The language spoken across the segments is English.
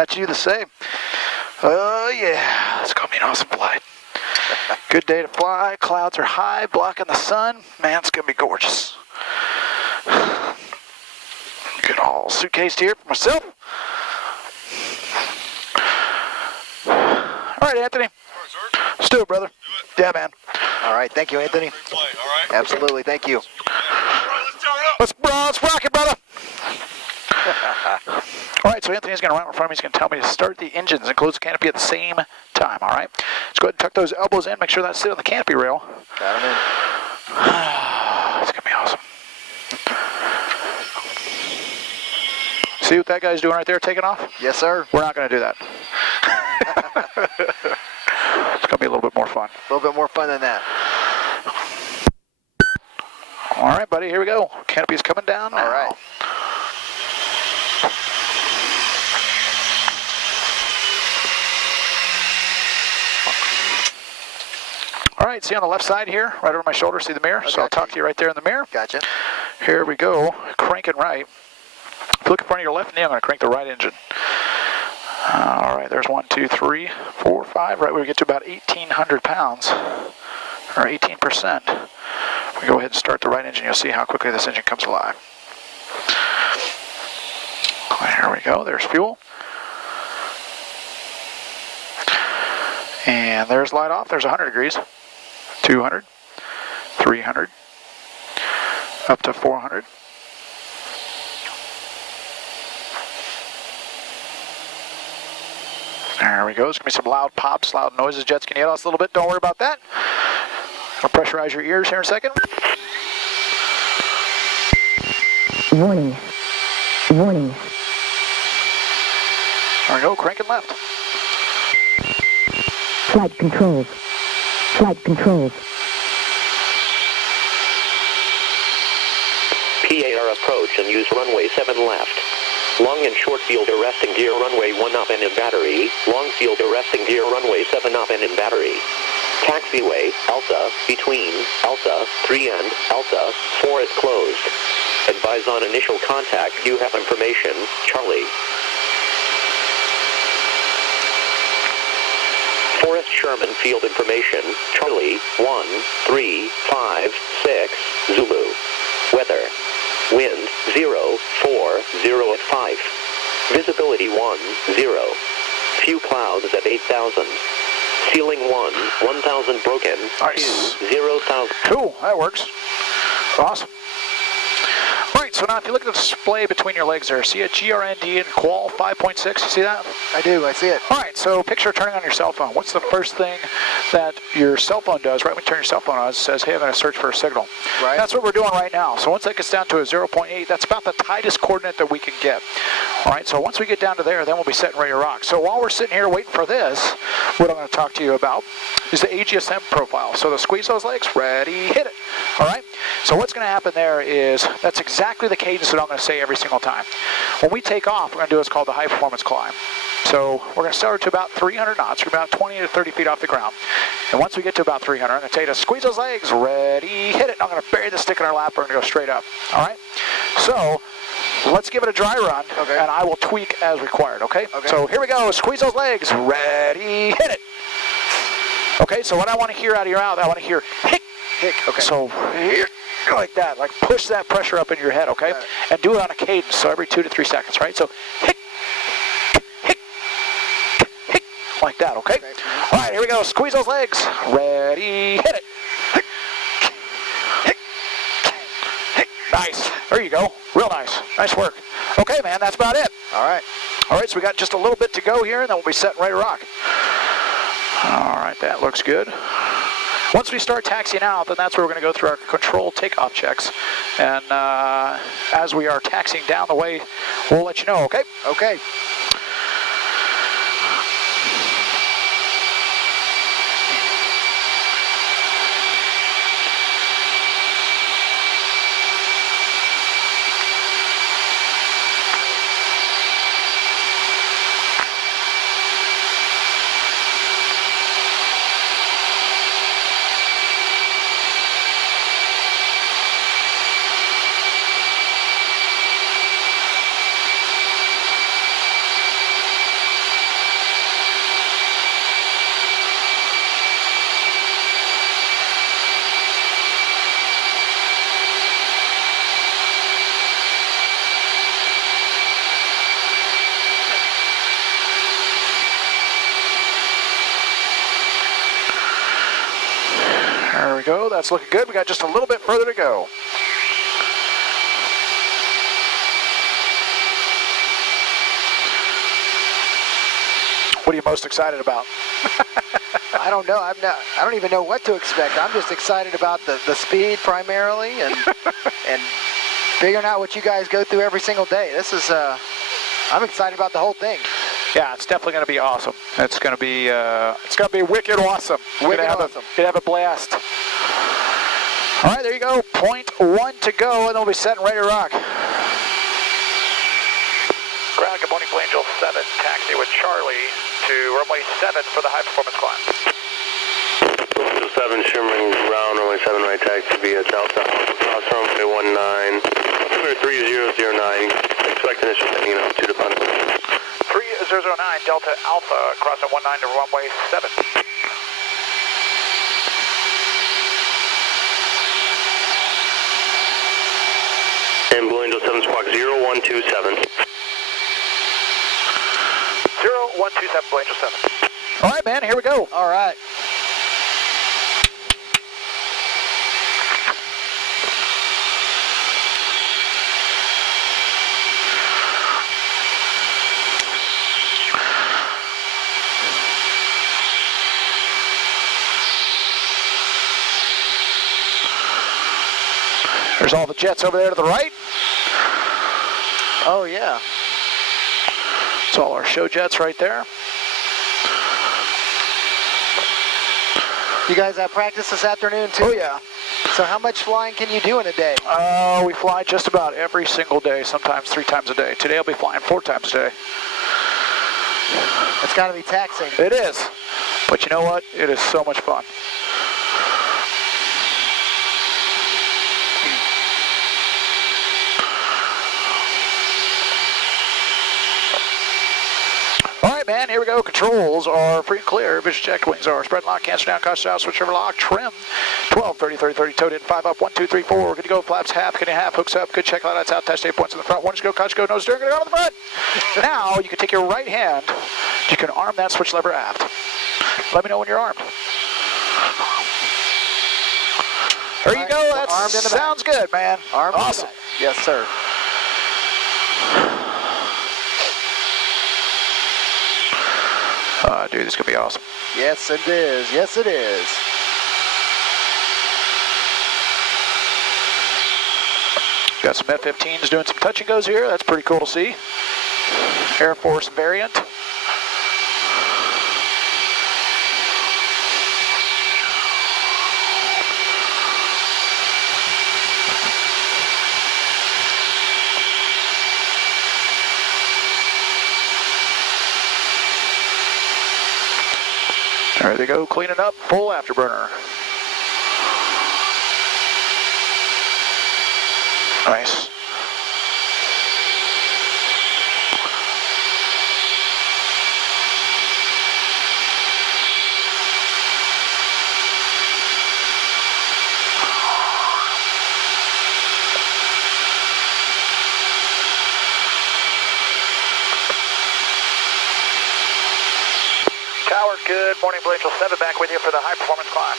Got you the same. Oh, yeah. It's going to be an awesome flight. Good day to fly. Clouds are high, blocking the sun. Man, it's going to be gorgeous. Get all suitcased here for myself. All right, Anthony. All right, sir. Let's do it, brother. Do it. Yeah, man. All right, thank you, Anthony. Great flight, all right? Absolutely, thank you. All right, let's tear it up. Let's rock it, brother. All right, so Anthony's going to run in front of me. He's going to tell me to start the engines and close the canopy at the same time, all right? Let's go ahead and tuck those elbows in. Make sure that's sit on the canopy rail. Got him in. It's going to be awesome. See what that guy's doing right there, taking off? Yes, sir. We're not going to do that. It's going to be a little bit more fun. A little bit more fun than that. All right, buddy, here we go. Canopy's coming down now. All right. All right, see on the left side here, right over my shoulder, see the mirror? So I'll talk to you right there in the mirror. Gotcha. Here we go, cranking right. If you look in front of your left knee, I'm going to crank the right engine. All right, there's 1, 2, 3, 4, 5. Right, we get to about 1,800 pounds, or 18%. We go ahead and start the right engine. You'll see how quickly this engine comes alive. There we go. There's fuel. And there's light off. There's 100 degrees. 200, 300, up to 400. There we go. There's going to be some loud pops, loud noises. Jets can yell us a little bit. Don't worry about that. I'll pressurize your ears here in a second. Warning. Warning. There we go. Cranking left. Flight controls. Flight controls. PAR approach and use runway 7 left. Long and short field arresting gear runway 1 up and in battery. Long field arresting gear runway 7 up and in battery. Taxiway, ALSA, between, ALSA, 3 and, ALSA, 4 is closed. Advise on initial contact, you have information, Charlie. Forrest Sherman field information, Charlie, 1, 3, 5, 6, Zulu. Weather. Wind, 0, 4, 0 at 5. Visibility 1, 0. Few clouds at 8,000. Ceiling 1, 1,000 broken. Nice. 2, 0,000. Cool, that works. Awesome. All right, so now if you look at the display between your legs there, see a GRND and Qual 5.6, you see that? I do, I see it. All right, so picture turning on your cell phone. What's the first thing that your cell phone does right when you turn your cell phone on? It says, hey, I'm going to search for a signal. Right. That's what we're doing right now. So once that gets down to a 0.8, that's about the tightest coordinate that we can get. All right, so once we get down to there, then we'll be setting ready to rock. So while we're sitting here waiting for this, what I'm going to talk to you about is the AGSM profile. So to squeeze those legs, ready, hit it. All right, so what's going to happen there is that's exactly the cadence that I'm going to say every single time. When we take off, we're going to do what's called the high performance climb. So we're going to start to about 300 knots. We're about 20 to 30 feet off the ground. And once we get to about 300, I'm going to tell you to squeeze those legs, ready, hit it. I'm going to bury the stick in our lap. We're going to go straight up. All right? So let's give it a dry run, okay, and I will tweak as required, okay? Okay. So here we go. Squeeze those legs, ready, hit it. Okay, so what I want to hear out of your mouth, I want to hear hick. Hick, okay. So here, like that, like push that pressure up in your head, okay? Right. And do it on a cadence, so every 2 to 3 seconds, right? So hick, hick, hick, like that, okay? All right, here we go. Squeeze those legs. Ready, hit it. Hick, hick, hick. Nice. There you go. Real nice. Nice work. Okay, man, that's about it. All right. All right, so we got just a little bit to go here, and then we'll be set ready to rock. All right, that looks good. Once we start taxiing out, then that's where we're going to go through our control takeoff checks. And as we are taxiing down the way, we'll let you know, okay? Okay. There we go. That's looking good. We got just a little bit further to go. What are you most excited about? I don't know. I don't even know what to expect. I'm just excited about the speed primarily and and figuring out what you guys go through every single day. This is I'm excited about the whole thing. Yeah, it's definitely going to be awesome. It's going to be wicked awesome. Wicked awesome. Gonna have a blast. All right, there you go. 0.1 to go, and then we'll be set and ready to rock. Ground, good morning, Blue Angel 7, taxi with Charlie to runway 7 for the high performance climb. Blue Angel 7, shimmering ground, runway 7, right taxi via Delta Alpha, cross runway 19, altimeter 3009, expect initial taking altitude upon 3009, Delta Alpha, crossing 19 to runway 7. And Blue Angel 7 squawk 0127. 0127, Blue Angel 7. All right, man, here we go. All right. There's all the jets over there to the right. Oh, yeah. It's all our show jets right there. You guys have practice this afternoon, too? Oh, yeah. So how much flying can you do in a day? We fly just about every single day, sometimes 3 times a day. Today I'll be flying 4 times a day. It's got to be taxing. It is. But you know what? It is so much fun. All right, man, here we go. Controls are free and clear. Vision check. Wings are spread lock, cancel down, cost out, switch over lock, trim. 12, 30, 30, 30, towed in, 5 up, 1, 2, 3, 4. Good to go. Flaps half, getting half, hooks up. Good check, lights out, test 8 points in the front. 1 to go, cost go, nose steering, gonna go on the front. Now, you can take your right hand, you can arm that switch lever aft. Let me know when you're armed. There you go. That sounds good, man. Armed. Awesome. Yes, sir. Dude, this could be awesome. Yes, it is. Yes, it is. Got some F-15s doing some touch and goes here. That's pretty cool to see. Air Force variant. There they go, cleaning up, full afterburner. Nice. Tower, good morning, Blue Angel 7, back with you for the high performance climb.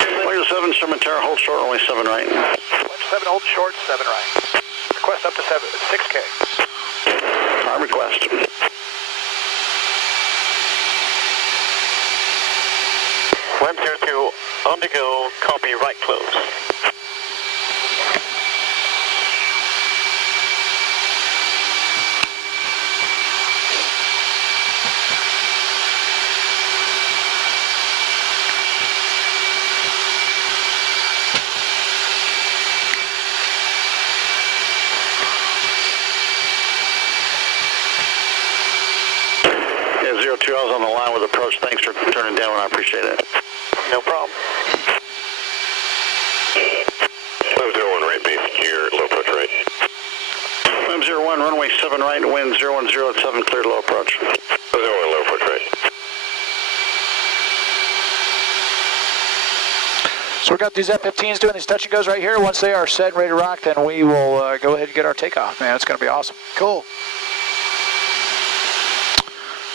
Blue Angel 7, Cemetery, hold short, runway 7 right. Blue Angel 7, hold short, 7 right. Request up to 6K. Time request. Web 02, on the go, copy right close. Yeah, 02, I was on the line with approach. Thanks for turning down, I appreciate it. No problem. Web 01, right base gear, low approach right. Web 01, runway 7 right, wind 010 at 7, cleared low approach. Web 01, low approach right. So we've got these F-15s doing these touch and goes right here. Once they are set and ready to rock, then we will go ahead and get our takeoff, man. It's going to be awesome. Cool.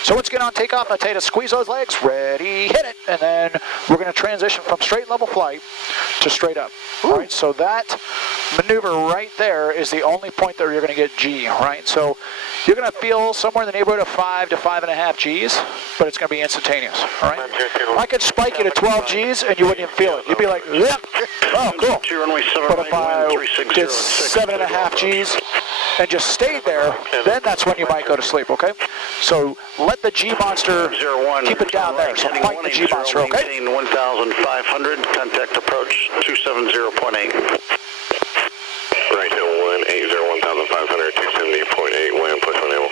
So once you get on takeoff, I tell you to squeeze those legs, ready, hit it, and then we're going to transition from straight level flight to straight up. All right, so that maneuver right there is the only point that you're going to get G, right? So you're going to feel somewhere in the neighborhood of 5 to 5.5 Gs, but it's going to be instantaneous, all right? I could spike you to 12 Gs and you wouldn't even feel it. You'd be like, yep, oh, cool. But if I did 7.5 Gs and just stayed there, then that's when you might go to sleep, okay? So let the G monster keep it down there. So fight the G monster, okay? 1,500, contact approach 270.8. Right now, 180, 1,500, 270.8, wind, push enable.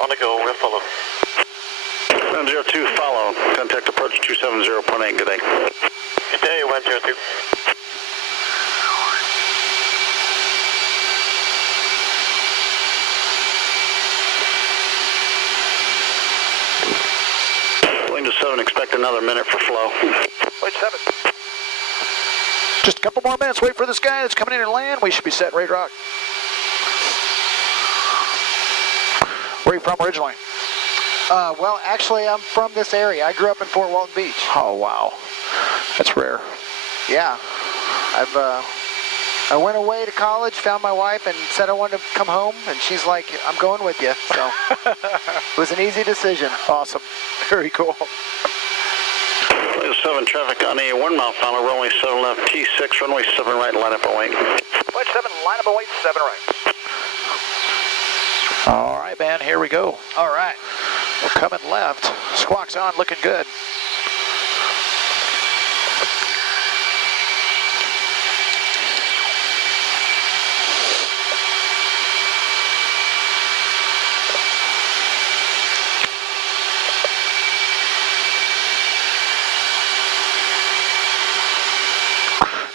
On the go, we'll follow. 102, follow. Contact approach 270.8, good day. Good day, 102. Going to 7, expect another minute for flow. Wait, 7. Just a couple more minutes, wait for this guy that's coming in and land. We should be set, ready to rock. Where are you from originally? Well, actually, I'm from this area. I grew up in Fort Walton Beach. Oh, wow. That's rare. Yeah. I went away to college, found my wife, and said I wanted to come home, and she's like, I'm going with you. So it was an easy decision. Awesome. Very cool. 7, traffic on a 1 mile final, runway 7 left, T6, runway 7 right, line up and wait. Flight 7, line up and wait, 7 right. All right, man, here we go. All right. We're coming left. Squawk's on, looking good.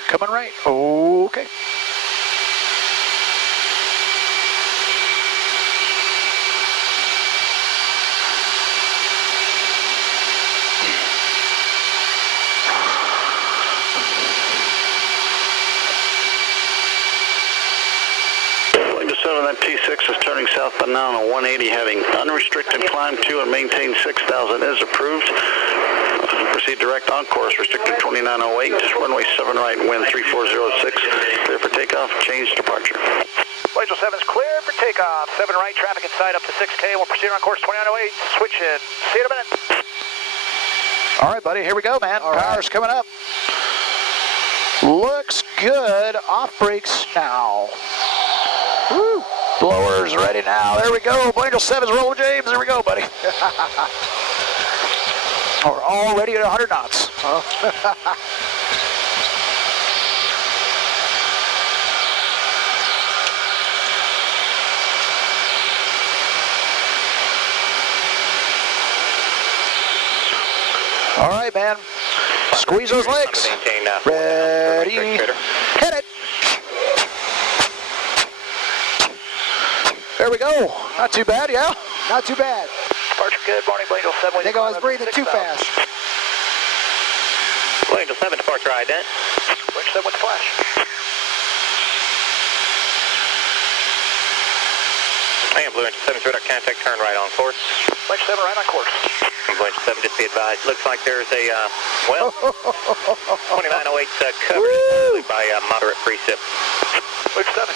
Coming right. Okay. That T6 is turning southbound now on a 180, having unrestricted climb to and maintain 6,000 is approved. Proceed direct on course, restricted 2908, runway 7 right, wind 3406, clear for takeoff, change departure. Flight 7 is clear for takeoff, 7 right, traffic inside up to 6K, we'll proceed on course 2908, switch it, see you in a minute. All right, buddy, here we go, man. Power's coming up. Looks good, off brakes now. Woo. Blowers ready now. There we go. Angel 7's rolling, James. There we go, buddy. We're already at 100 knots. All right, man. Squeeze those legs. Ready. Hit it. There we go. Not too bad, yeah? Not too bad. Departure good. Morning, Angel 7. I think I was breathing too fast. Angel 7, departure ident. Angel 7 with the flash. I am Blue Angel 7, radar contact, turn right on course. Angel 7 right on course. Blue Angel 7, just be advised. Looks like there's a, well, 2908 covered by moderate precip. Angel 7.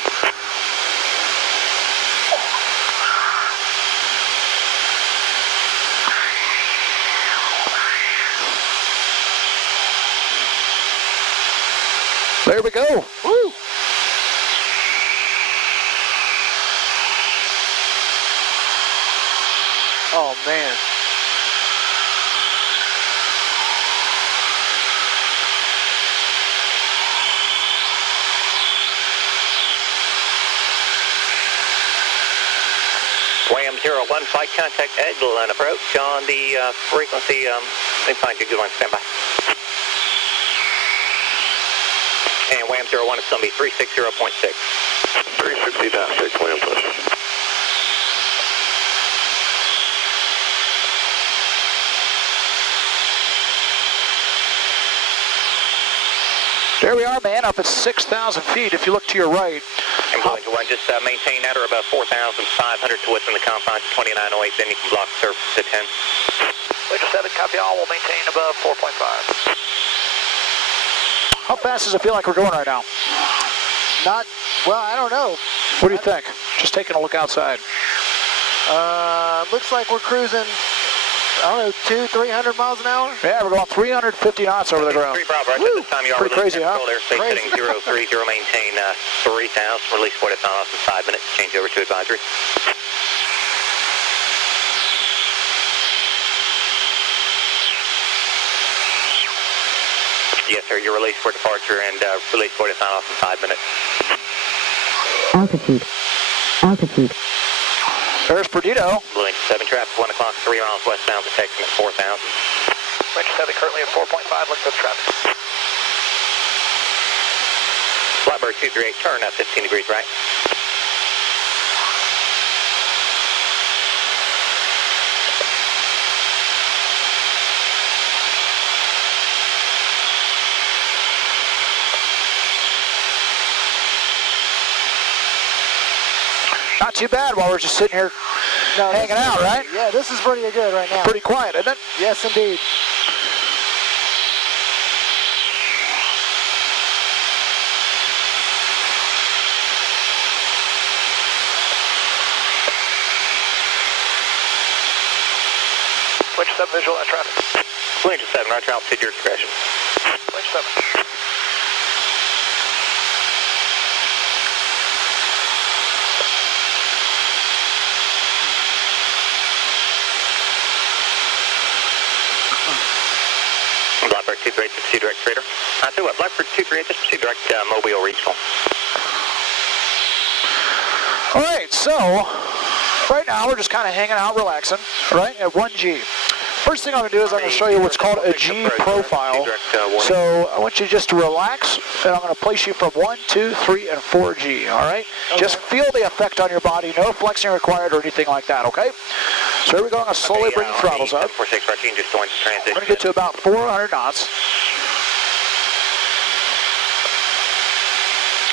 There we go. Woo. Oh, man. 101, flight contact Eagle and approach on the frequency. Let me find you a good one, stand by. And WAM 01 is going to be 360.6. 360.6, WAM push. There we are, man, up at 6,000 feet. If you look to your right. I'm going to one, just maintain that or about 4,500 to within the confines of 2908, then you can block the surface to 10. Winter 7, copy all. We'll maintain above 4.5. How fast does it feel like we're going right now? Not, well, I don't know. What do you think? Just taking a look outside. Looks like we're cruising, I don't know, 200-300 miles an hour? Yeah, we're going 350 knots over the ground. 3 Bravo, right at this time you are pretty crazy, huh? Airspace setting 030, maintain 3,000, release 45 miles in 5 minutes, change over to advisory. Yes, sir, you're released for departure and release 45 miles in 5 minutes. Altitude. Altitude. There's Perdido. Blue Angel 7 traffic, 1 o'clock, 3 miles westbound, protection at 4,000. Winter 7 currently at 4.5, look for the traffic. Flatbird 238, turn up 15 degrees right. Not too bad while we're just sitting here hanging out, right? Yeah, this is pretty good right now. Pretty quiet, isn't it? Yes, indeed. Winter 7 visual on traffic. Blue Angel 7, right altitude, your discretion. Winter 7. Blackbird 238, pursue direct trader. I tell you what, Blackbird 238, just pursue direct Mobile Regional. All right, so right now we're just kind of hanging out, relaxing, right, at 1G. First thing I'm going to do is I'm going to show you what's called a G profile. So I want you just to relax, and I'm going to place you from 1, 2, 3, and 4G, all right? Okay. Just feel the effect on your body, no flexing required or anything like that, okay? So here we go, I'm going to slowly bring the throttles up. 746, Roger, just going to transition. We're going to get to about 400 knots.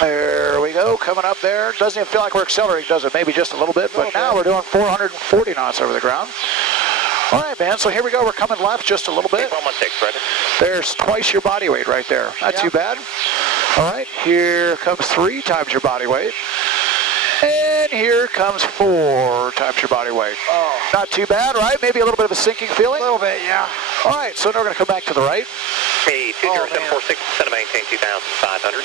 There we go, coming up there. Doesn't even feel like we're accelerating, does it? Maybe just a little bit, but now we're doing 440 knots over the ground. All right, man, so here we go. We're coming left just a little bit. 116, Roger. There's twice your body weight right there. Not too bad. All right, here comes 3 times your body weight. And here comes 4 times your body weight. Oh. Not too bad, right? Maybe a little bit of a sinking feeling? A little bit, yeah. All right, so now we're going to come back to the right. Hey, 20746, set to maintain 2,500.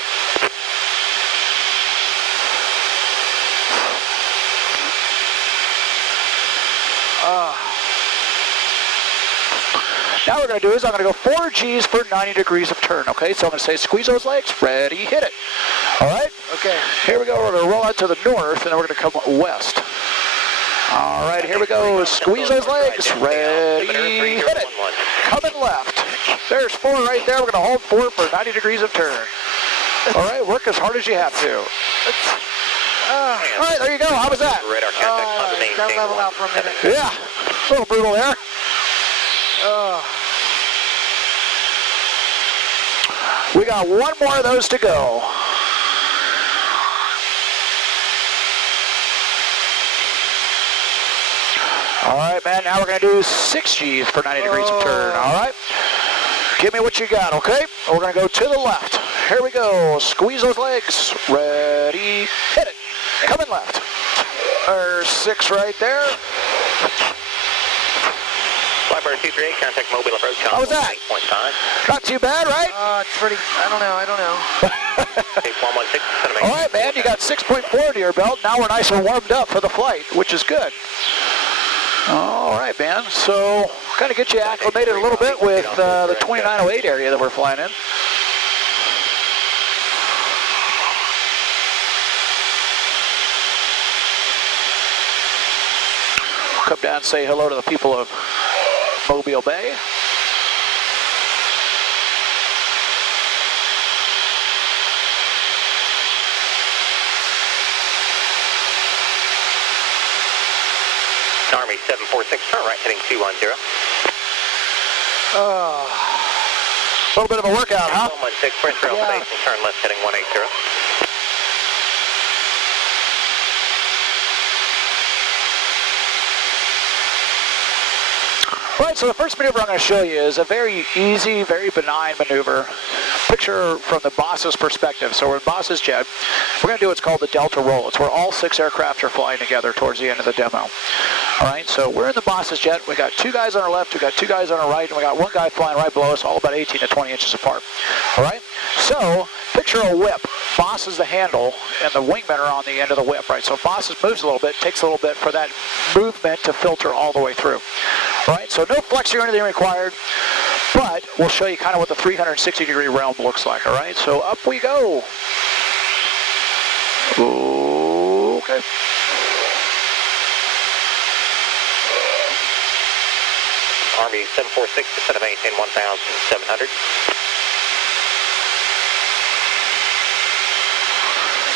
Now what we're going to do is I'm going to go 4 Gs for 90 degrees of turn, okay? So I'm going to say squeeze those legs, ready, hit it. All right? Okay. Here we go. We're going to roll out to the north, and then we're going to come west. All right, here we go. Squeeze those legs, ready, hit it. Coming left. There's 4 right there. We're going to hold 4 for 90 degrees of turn. All right, work as hard as you have to. All right, there you go. How was that? Radar contact, Got to level out for a minute. Yeah, a little brutal there. We got 1 more of those to go. All right, man, now we're going to do 6 Gs for 90 degrees of turn, all right? Give me what you got, okay? We're going to go to the left. Here we go. Squeeze those legs. Ready, hit it. Coming left. There's 6 right there. Blackbird 238, contact mobile approach. How was that? 8.5. Not too bad, right? It's pretty, I don't know. 116, All right, man, you got 6.4 to your belt. Now we're nice and warmed up for the flight, which is good. All right, man. So, kind of get you acclimated a little bit with the 2908 area that we're flying in. Come down and say hello to the people of Mobile Bay. Army 746, turn right heading 210. A little bit of a workout, huh? 116, press rail Yeah. base and turn left heading 180. Right, so the first maneuver I'm going to show you is a very easy, very benign maneuver. Picture from the boss's perspective. So we're in boss's jet. We're going to do what's called the Delta roll. It's where all 6 aircraft are flying together towards the end of the demo. All right, so we're in the boss's jet. We got 2 guys on our left, we got 2 guys on our right, and we got 1 guy flying right below us, all about 18 to 20 inches apart. All right, so picture a whip. Boss is the handle, and the wingmen are on the end of the whip, right? So boss moves a little bit, takes a little bit for that movement to filter all the way through. All right, so no flexing or anything required, but we'll show you kind of what the 360-degree realm looks like, all right? So up we go. Okay. Army 746, descend to maintain 1,700.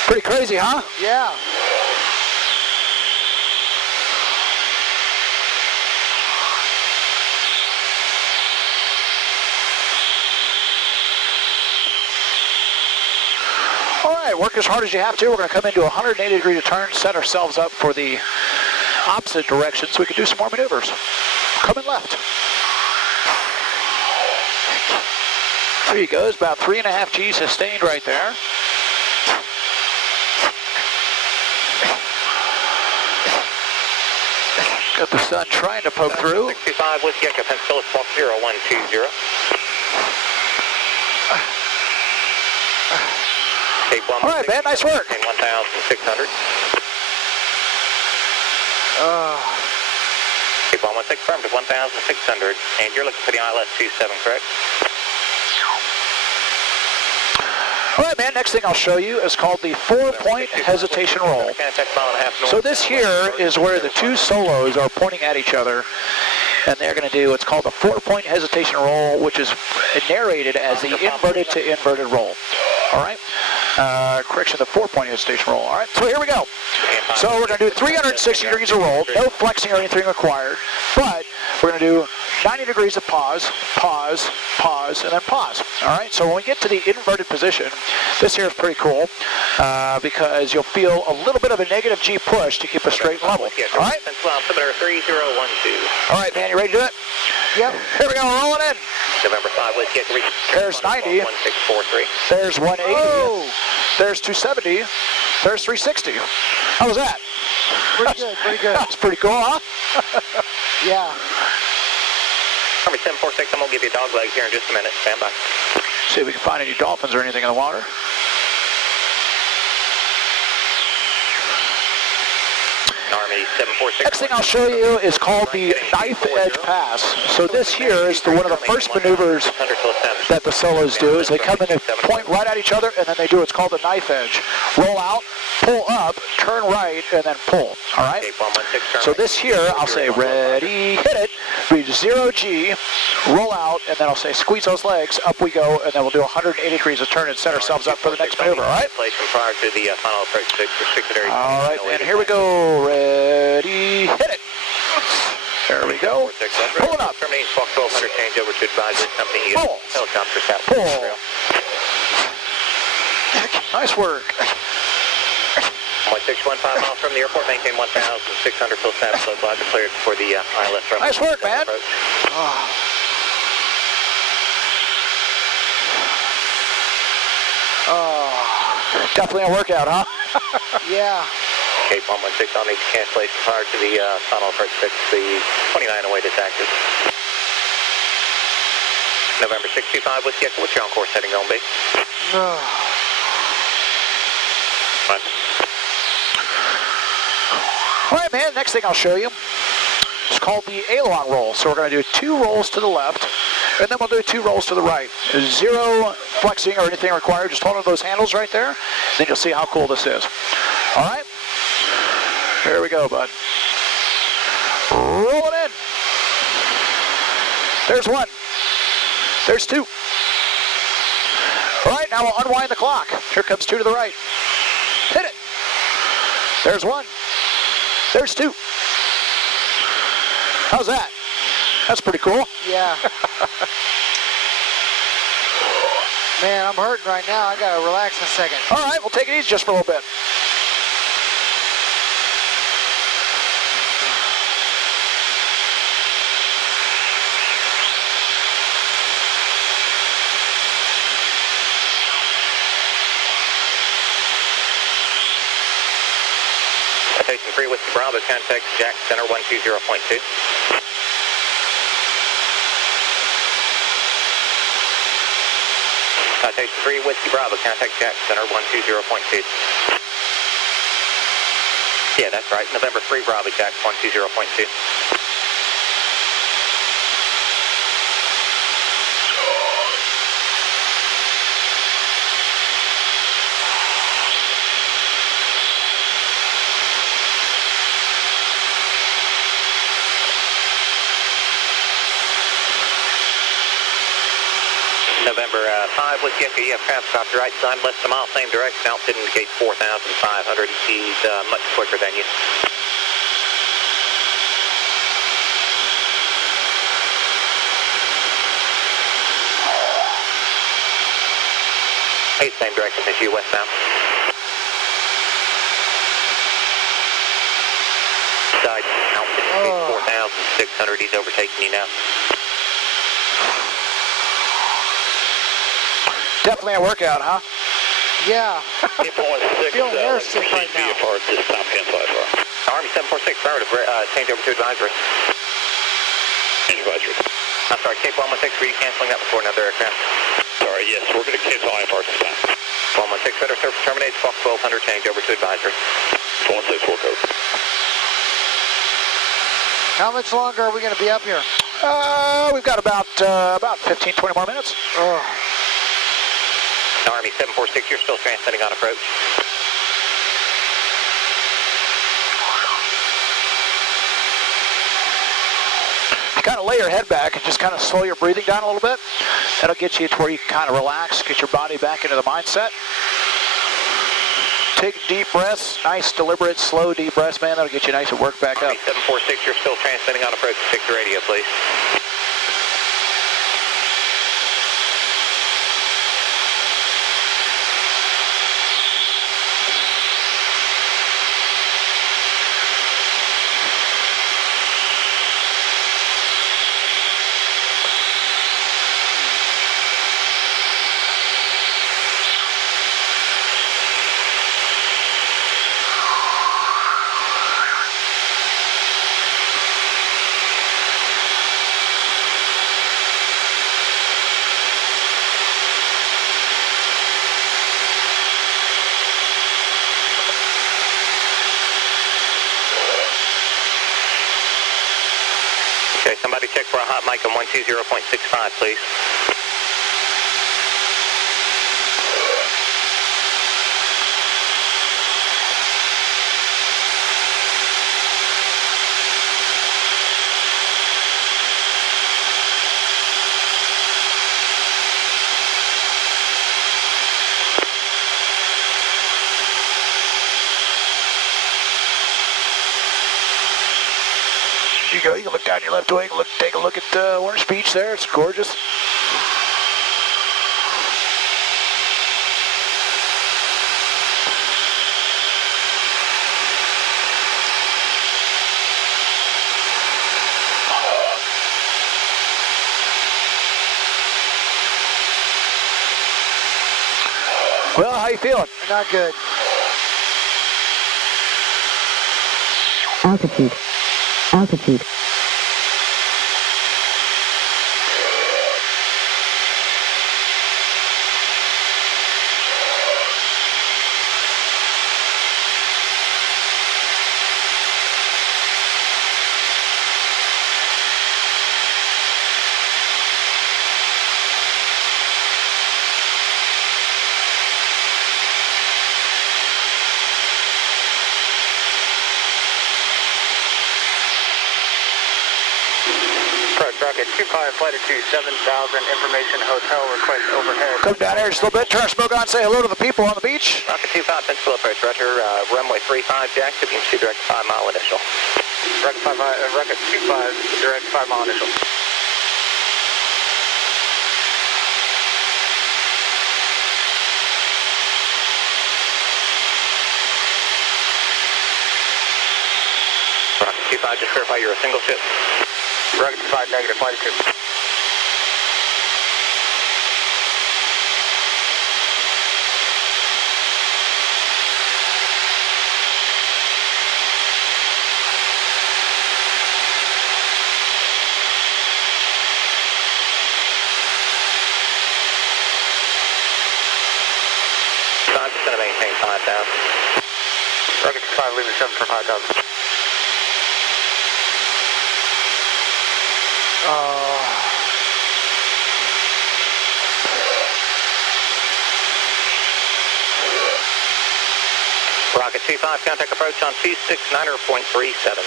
Pretty crazy, huh? Yeah. All right, work as hard as you have to. We're going to come into a 180-degree turn, set ourselves up for the opposite direction so we can do some more maneuvers. Coming left. There he goes, about 3.5 G sustained right there. Got the sun trying to poke through. 65 Whiskey Echo, Pensacola, Squawk 0120. All right, man, nice work. 1,600. Cape 116, firm to 1,600, and you're looking for the ILS 27, correct? All right, man, next thing I'll show you is called the 4-point hesitation roll. So this here is where the 2 solos are pointing at each other, and they're going to do what's called the 4-point hesitation roll, which is narrated as the inverted to inverted roll. All right? Correction, the 4-point hesitation roll. All right, so here we go. So we're going to do 360 degrees of roll, no flexing or anything required, but we're going to do 90 degrees of pause, pause, pause, and then pause. All right, so when we get to the inverted position, this here is pretty cool because you'll feel a little bit of a negative G push to keep a straight level. All right? All right, man, you ready to do it? Yep. Here we go, rolling in. November 5, Whiskey Echo, There's 90. 1643. There's 180. Oh. There's 270. There's 360. How was that? Pretty good, pretty good. That's pretty cool, huh? Yeah. Army 746, I'm going to give you a dog leg here in just a minute. Stand by. See if we can find any dolphins or anything in the water. Army 746. Next thing I'll show you is called the knife edge pass. So this here is one of the first maneuvers that the solos do, is they come in and point right at each other, and then they do what's called the knife edge. Roll out, pull up, turn right, and then pull. All right? So this here, I'll say ready, hit it, be 0 G, roll out, and then I'll say squeeze those legs, up we go, and then we'll do 180 degrees of turn and set ourselves up for the next maneuver, all right? Prior to the final approach to restricted area. All right, and here we go. Ready, hit it. There we go. Pull it up. Terminating Squawk 1200, change over to advisory company. Pull. Helicopter south. Pull. Nice work. 1615 miles from the airport, maintain 1,600 full status, so glad declared for the ILS runway. Nice work, man. Definitely a workout, huh? Yeah. Cape 116 on the cancellation prior to the final approach 6, the 2908 is active. November 625, Whiskey Echo, what's your on-course heading going to be? Right. All right, man, next thing I'll show you is called the aileron roll. So we're going to do 2 rolls to the left, and then we'll do 2 rolls to the right. There's 0 flexing or anything required. Just hold on to those handles right there. Then you'll see how cool this is. All right? Here we go, bud. Roll it in. There's one. There's two. All right, now we'll unwind the clock. Here comes two to the right. Hit it. There's one. There's two. How's that? That's pretty cool. Yeah. Man, I'm hurting right now. I gotta relax in a second. All right, we'll take it easy just for a little bit. Station 3 with Bravo, contact Jack Center 120.2. Station 3 with Bravo, contact Jack Center 120.2. Yeah, that's right. November 3 Bravo, Jack 120.2. November 5 with Griffey, you have traffic off your right side, less than a mile, same direction, altitude indicates 4,500. He's much quicker than you. He's same direction as you, westbound. Side, altitude indicates 4,600. He's overtaking you now. Definitely a workout, huh? Yeah. Feeling air sick right now. Army 746, change over to advisory. Change advisory. I'm sorry, Cape 116, were you canceling that before another aircraft? Sorry, yes, we're going to cancel IFR this time. 116, federal surface terminates, Fox 1200, change over to advisory. 116, full code. How much longer are we going to be up here? We've got about 15, 20 more minutes. Oh. Army 746, you're still transmitting on approach. You kind of lay your head back and just kind of slow your breathing down a little bit. That'll get you to where you can kind of relax, get your body back into the mindset. Take deep breaths, nice, deliberate, slow, deep breaths, man. That'll get you nice and work back up. Army 746, you're still transmitting on approach. Check the radio, please. Okay, somebody check for a hot mic on 120.65, please. You go. You can look down your left wing. Take a look at Orange Beach there. It's gorgeous. Well, how you feeling? Not good. Altitude. Altitude. Rocket 25, flight of 7000, information hotel, request overhead. Come down here just a little bit, turn our smoke on, say hello to the people on the beach. Rocket 25, pencil approach, roger, runway 35, Jack, tipping to direct 5 mile initial. Rocket 25, direct 5 mile initial. Rocket 25, just verify you're a single ship. Rocket 25, negative, flight of 2. Just going to maintain 5,000. Rocket 25, leaving 7 for 5,000. Rocket 25, contact approach on 269er.37.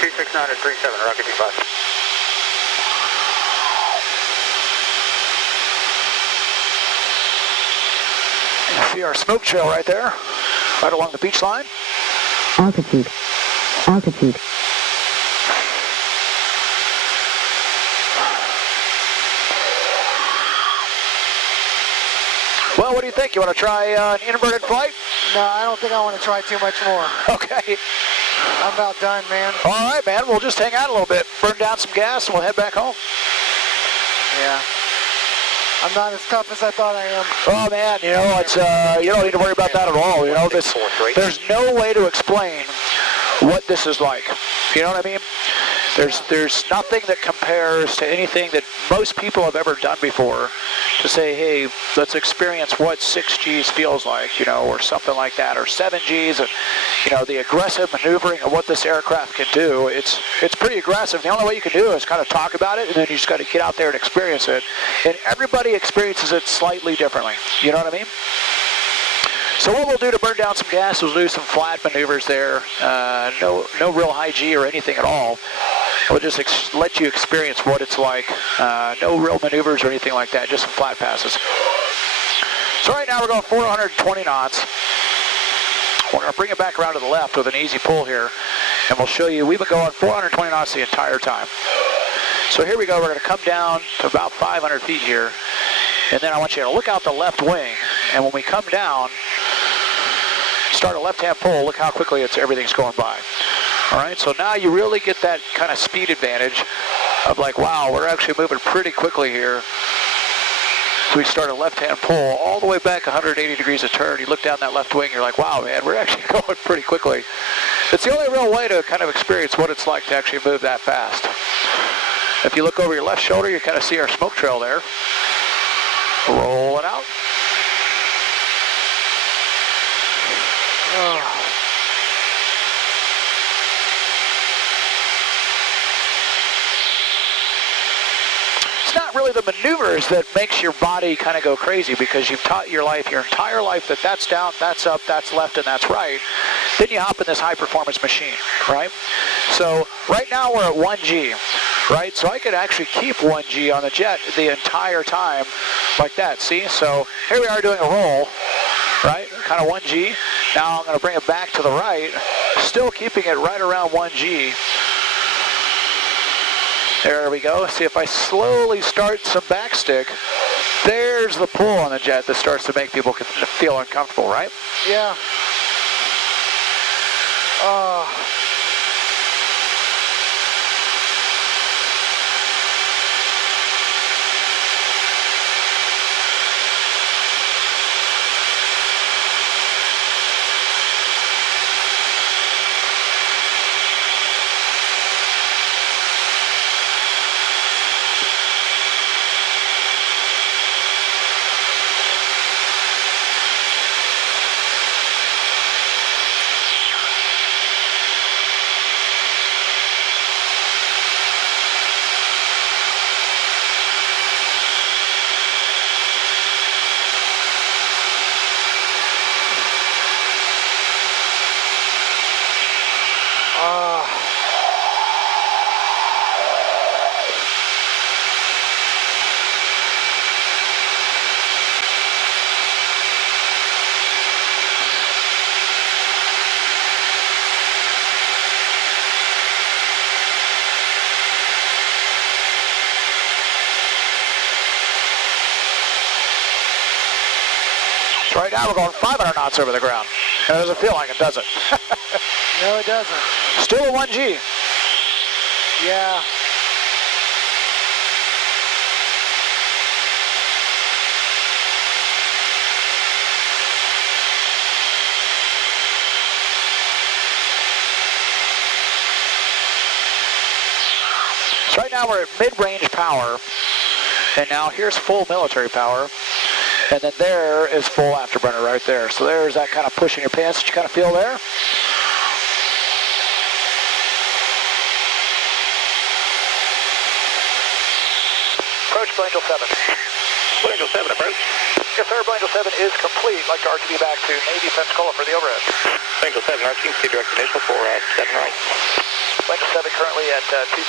269er.37, Rocket 25. See our smoke trail right there, right along the beach line. Altitude. Altitude. Well, what do you think? You want to try an inverted flight? No, I don't think I want to try too much more. Okay. I'm about done, man. All right, man. We'll just hang out a little bit, burn down some gas, and we'll head back home. Yeah. I'm not as tough as I thought I am. Oh, man, you know, it's you don't need to worry about that at all. You know, there's no way to explain what this is like. You know what I mean? There's nothing that compares to anything that most people have ever done before to say, hey, let's experience what 6Gs feels like, you know, or something like that, or 7Gs, and, you know, the aggressive maneuvering of what this aircraft can do. It's pretty aggressive. The only way you can do it is kind of talk about it, and then you just got to get out there and experience it. And everybody experiences it slightly differently. You know what I mean? So what we'll do to burn down some gas is we'll do some flat maneuvers there. No real high G or anything at all. We'll just let you experience what it's like. No real maneuvers or anything like that, just some flat passes. So right now we're going 420 knots. We're going to bring it back around to the left with an easy pull here. And we'll show you, we've been going 420 knots the entire time. So here we go, we're going to come down to about 500 feet here. And then I want you to look out the left wing. And when we come down, start a left-hand pull, look how quickly everything's going by. All right, so now you really get that kind of speed advantage of like, wow, we're actually moving pretty quickly here. So we start a left-hand pull all the way back 180 degrees of turn. You look down that left wing, you're like, wow, man, we're actually going pretty quickly. It's the only real way to kind of experience what it's like to actually move that fast. If you look over your left shoulder, you kind of see our smoke trail there. Roll it out. Oh. It's not really the maneuvers that makes your body kind of go crazy, because you've taught your entire life that that's down, that's up, that's left, and that's right. Then you hop in this high-performance machine, right? So right now we're at 1G, right? So I could actually keep 1G on the jet the entire time like that, see? So here we are doing a roll, right? Kind of 1G. Now I'm going to bring it back to the right, still keeping it right around 1G. There we go. See, if I slowly start some backstick, there's the pull on the jet that starts to make people feel uncomfortable, right? Yeah. Right now we're going 500 knots over the ground. And it doesn't feel like it, does it? No, it doesn't. Still a 1G. Yeah. So right now we're at mid-range power, and now here's full military power, and then there is full afterburner right there. So there's that kind of push in your pants that you kind of feel there. Approach Angel 7. Angel 7, approach. Yes, sir, Angel 7 is complete. I'd like to RTB back to Navy Pensacola for the overhead. Angel 7, RTB, direct initial for 7 right. Angel 7 currently at 2,000.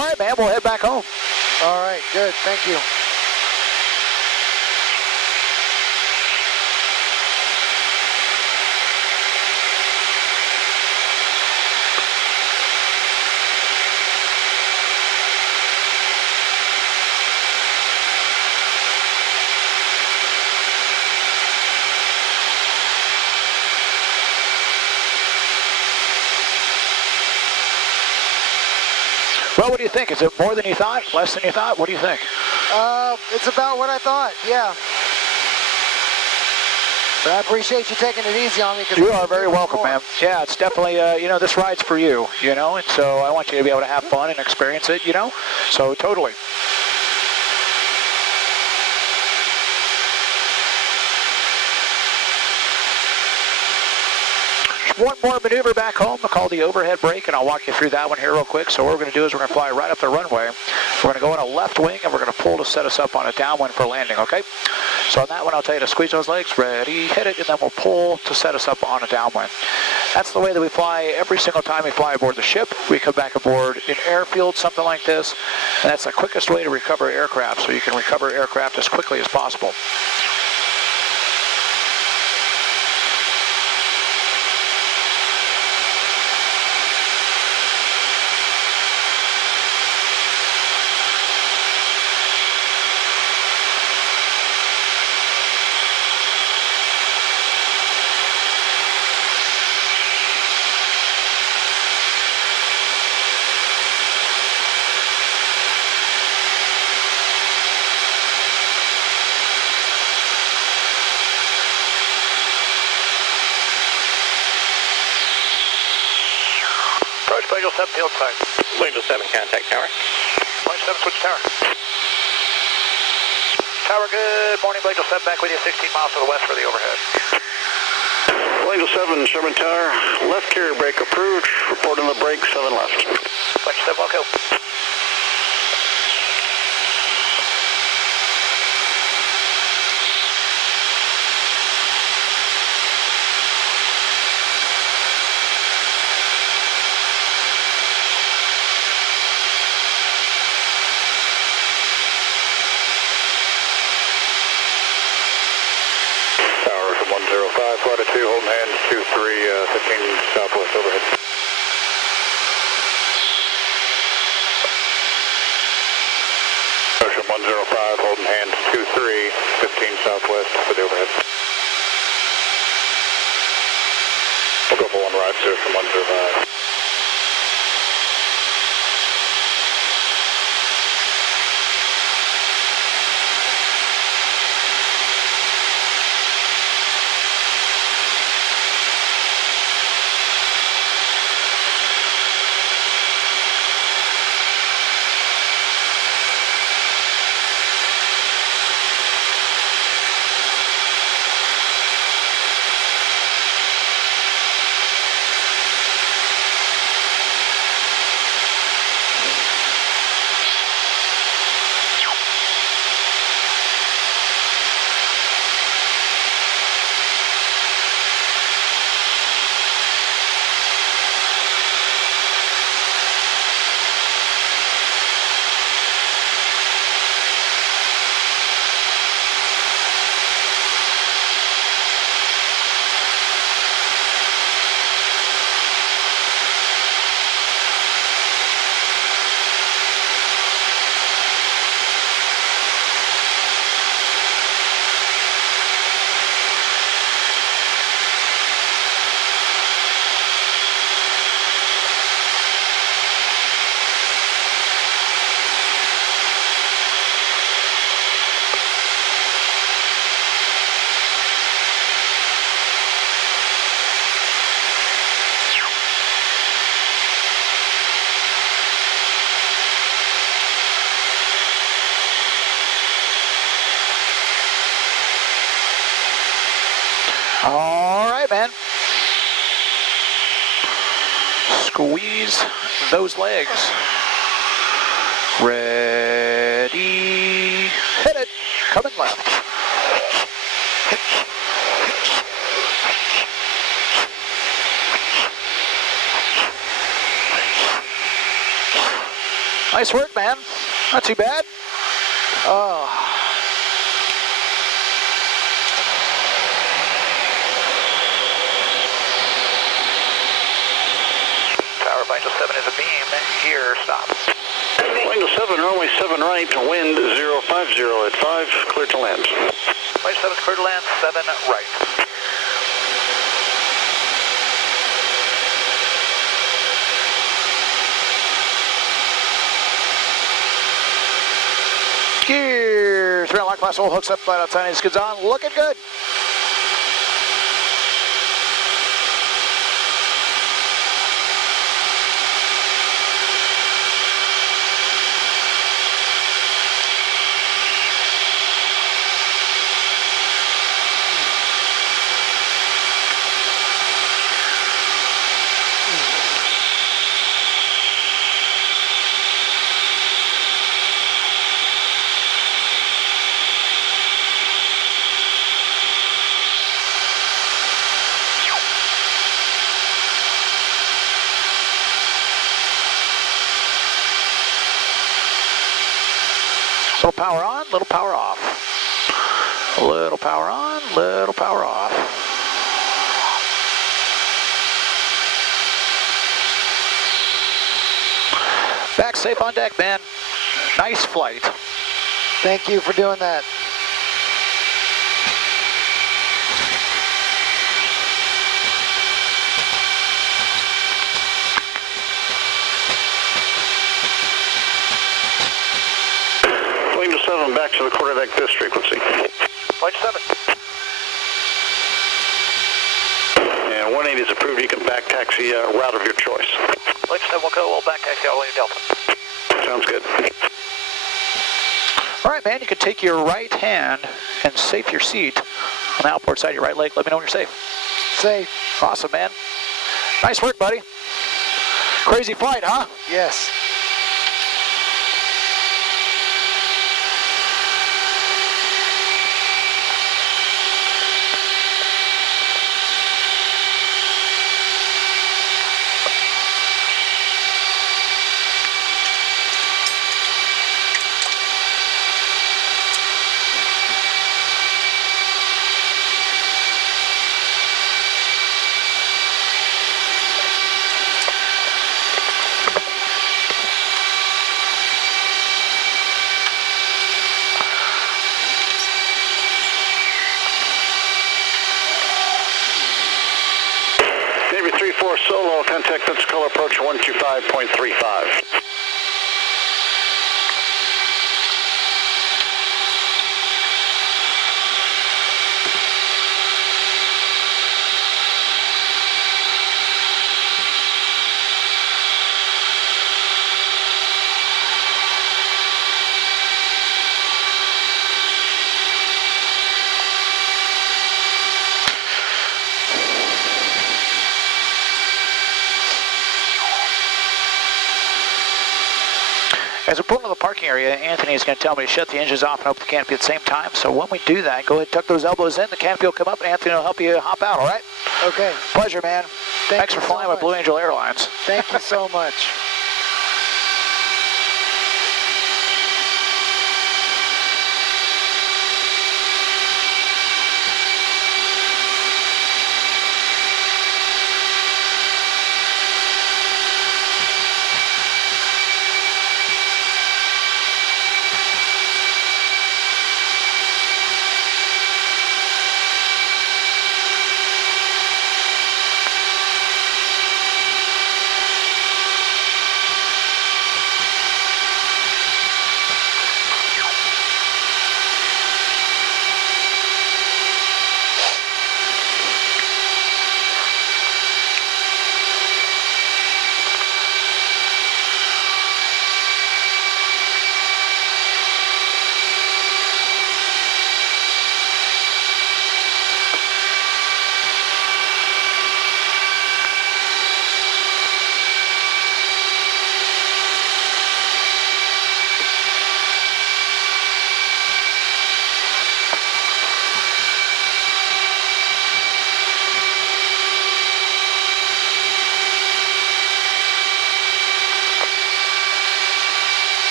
All right, man, we'll head back home. All right, good. Thank you. Well, what do you think? Is it more than you thought? Less than you thought? What do you think? It's about what I thought, yeah. But I appreciate you taking it easy on me. You are very welcome, man. Yeah, it's definitely, you know, this ride's for you, you know, and so I want you to be able to have fun and experience it, you know, so totally. One more maneuver back home called the overhead brake, and I'll walk you through that one here real quick. So what we're going to do is we're going to fly right up the runway. We're going to go in a left wing, and we're going to pull to set us up on a downwind for landing, okay? So on that one, I'll tell you to squeeze those legs, ready, hit it, and then we'll pull to set us up on a downwind. That's the way that we fly every single time we fly aboard the ship. We come back aboard in airfield, something like this, and that's the quickest way to recover aircraft, so you can recover aircraft as quickly as possible. Angel 7, field side. Angel 7, contact tower. Angel 7, switch tower. Tower, good morning. Angel 7 back with you, 16 miles to the west for the overhead. Angel 7, Sherman Tower, left carrier brake approved. Reporting the brake, 7 left. Angel 7, welcome. Florida 2, holding hands, 23, 15 southwest overhead. Ocean 105, holding hands, 23, 15 southwest for the overhead. We'll go for one right, Ocean 105. All right, man. Squeeze those legs. Ready. Hit it. Coming left. Nice work, man. Not too bad. Oh. Tower, Angel 7 is a beam. Here, stop. Angel 7, runway 7 right, wind 050 at 5, clear to land. Angel 7 clear to land, 7 right. Gear, 3 on lock, last hole, hooks up, flat outside, skids on, looking good. Little power on, little power off. Little power on, little power off. Back safe on deck, man. Nice flight. Thank you for doing that. Angel 7, back to the quarterdeck this frequency. Flight 7. And 180 is approved. You can back taxi a route of your choice. Flight 7 will go, we'll back taxi all the way to Delta. Sounds good. All right, man, you can take your right hand and safe your seat on the outboard side of your right leg. Let me know when you're safe. Safe. Awesome, man. Nice work, buddy. Crazy flight, huh? Yes. Navy 3-4 solo, contact Pensacola approach 125.35. As we pull into the parking area, Anthony is going to tell me to shut the engines off and open the canopy at the same time. So when we do that, go ahead and tuck those elbows in. The canopy will come up, and Anthony will help you hop out, all right? Okay. Pleasure, man. Thanks for flying with Blue Angel Airlines. Thank you so much.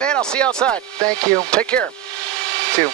man. I'll see you outside. Thank you. Take care. Too.